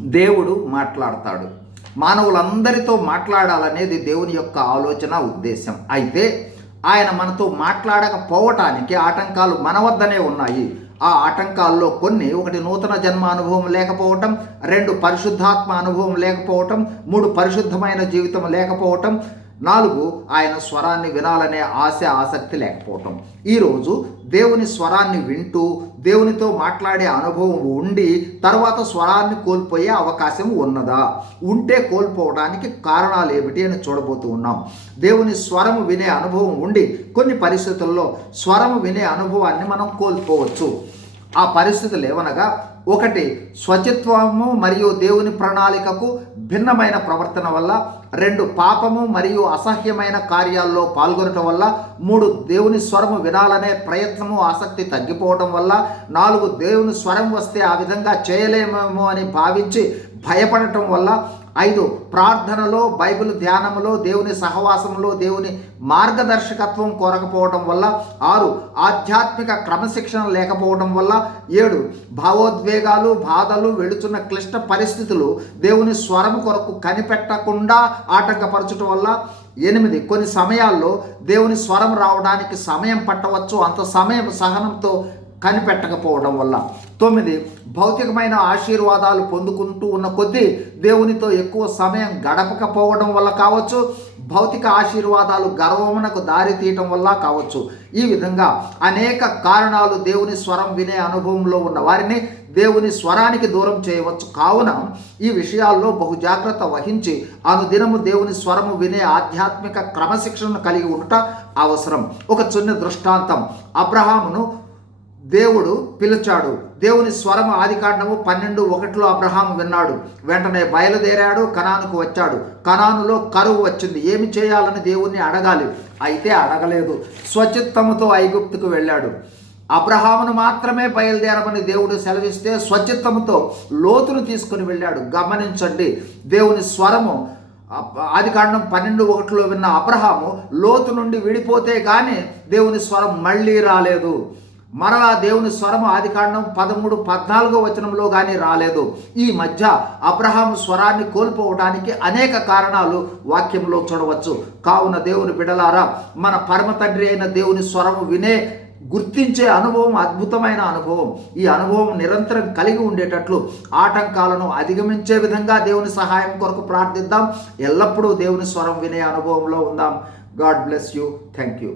దేవుడు మాట్లాడతాడు. మానవులందరితో మాట్లాడాలనేది దేవుని యొక్క ఆలోచన ఉద్దేశం. అయితే ఆయన మనతో మాట్లాడకపోవటానికి ఆటంకాలు మన వద్దనే ఉన్నాయి. ఆ ఆటంకాల్లో కొన్ని ఒకటి నూతన జన్మ అనుభవం లేకపోవటం రెండు పరిశుద్ధాత్మ అనుభవం లేకపోవటం మూడు పరిశుద్ధమైన జీవితం లేకపోవటం నాలుగు ఆయన స్వరాన్ని వినాలనే ఆశ ఆసక్తి లేకపోవటం. ఈరోజు దేవుని స్వరాన్ని వింటూ దేవునితో మాట్లాడే అనుభవం ఉండి తర్వాత స్వరాన్ని కోల్పోయే అవకాశం ఉన్నదా? ఉంటే కోల్పోవడానికి కారణాలు ఏమిటి అని చూడబోతూ ఉన్నాం. దేవుని స్వరము వినే అనుభవం ఉండి కొన్ని పరిస్థితుల్లో స్వరము వినే అనుభవాన్ని మనం కోల్పోవచ్చు. ఆ పరిస్థితులు ఏమనగా ఒకటి స్వచిత్వము మరియు దేవుని ప్రణాళికకు భిన్నమైన ప్రవర్తన వల్ల రెండు పాపము మరియు అసహ్యమైన కార్యాల్లో పాల్గొనటం వల్ల మూడు దేవుని స్వరము వినాలనే ప్రయత్నము ఆసక్తి తగ్గిపోవటం వల్ల నాలుగు దేవుని స్వరం వస్తే ఆ విధంగా చేయలేమేమో అని భావించి భయపడటం వల్ల ఐదు ప్రార్థనలో బైబిల్ ధ్యానంలో దేవుని సహవాసంలో దేవుని మార్గదర్శకత్వం కోరకపోవడం వల్ల ఆరు ఆధ్యాత్మిక క్రమశిక్షణ లేకపోవడం వల్ల ఏడు భావోద్వేగాలు బాధలు వెళుతున్న క్లిష్ట పరిస్థితులు దేవుని స్వరం కొరకు కనిపెట్టకుండా ఆటంకపరచడం వల్ల ఎనిమిది కొన్ని సమయాల్లో దేవుని స్వరం రావడానికి సమయం పట్టవచ్చు. అంత సమయం సహనంతో కనిపెట్టకపోవడం వల్ల. తొమ్మిది భౌతికమైన ఆశీర్వాదాలు పొందుకుంటూ ఉన్న కొద్దీ దేవునితో ఎక్కువ సమయం గడపకపోవడం వల్ల కావచ్చు భౌతిక ఆశీర్వాదాలు గర్వమునకు దారి తీయటం వల్ల కావచ్చు. ఈ విధంగా అనేక కారణాలు దేవుని స్వరం వినే అనుభవంలో ఉన్న వారిని దేవుని స్వరానికి దూరం చేయవచ్చు. కావున ఈ విషయాల్లో బహు జాగ్రత్త వహించి అనుదినము దేవుని స్వరము వినే ఆధ్యాత్మిక క్రమశిక్షణను కలిగి ఉండట అవసరం. ఒక చిన్న దృష్టాంతం. అబ్రహామును దేవుడు పిలిచాడు. దేవుని స్వరము ఆదికాండము పన్నెండు ఒకటిలో అబ్రహాము విన్నాడు. వెంటనే బయలుదేరాడు కనానుకు వచ్చాడు. కనానులో కరువు వచ్చింది. ఏమి చేయాలని దేవుణ్ణి అడగాలి? అయితే అడగలేదు. స్వచిత్తముతో ఐగుప్తుకు వెళ్ళాడు. అబ్రహామును మాత్రమే బయలుదేరమని దేవుడు సెలవిస్తే స్వచిత్తముతో లోతును తీసుకుని వెళ్ళాడు. గమనించండి దేవుని స్వరము ఆదికాండం పన్నెండు ఒకటిలో విన్న అబ్రహాము లోతు నుండి విడిపోతే కానీ దేవుని స్వరం మళ్ళీ రాలేదు. మరలా దేవుని స్వరము ఆదికాండం పదమూడు పద్నాలుగో వచనంలో కానీ రాలేదు. ఈ మధ్య అబ్రహాం స్వరాన్ని కోల్పోవడానికి అనేక కారణాలు వాక్యంలో చూడవచ్చు. కావున దేవుని బిడలారా మన పరమ తండ్రి అయిన దేవుని స్వరము వినే గుర్తించే అనుభవం అద్భుతమైన అనుభవం. ఈ అనుభవం నిరంతరం కలిగి ఉండేటట్లు ఆటంకాలను అధిగమించే విధంగా దేవుని సహాయం కొరకు ప్రార్థిద్దాం. ఎల్లప్పుడూ దేవుని స్వరం వినే అనుభవంలో ఉందాం. God bless you. Thank you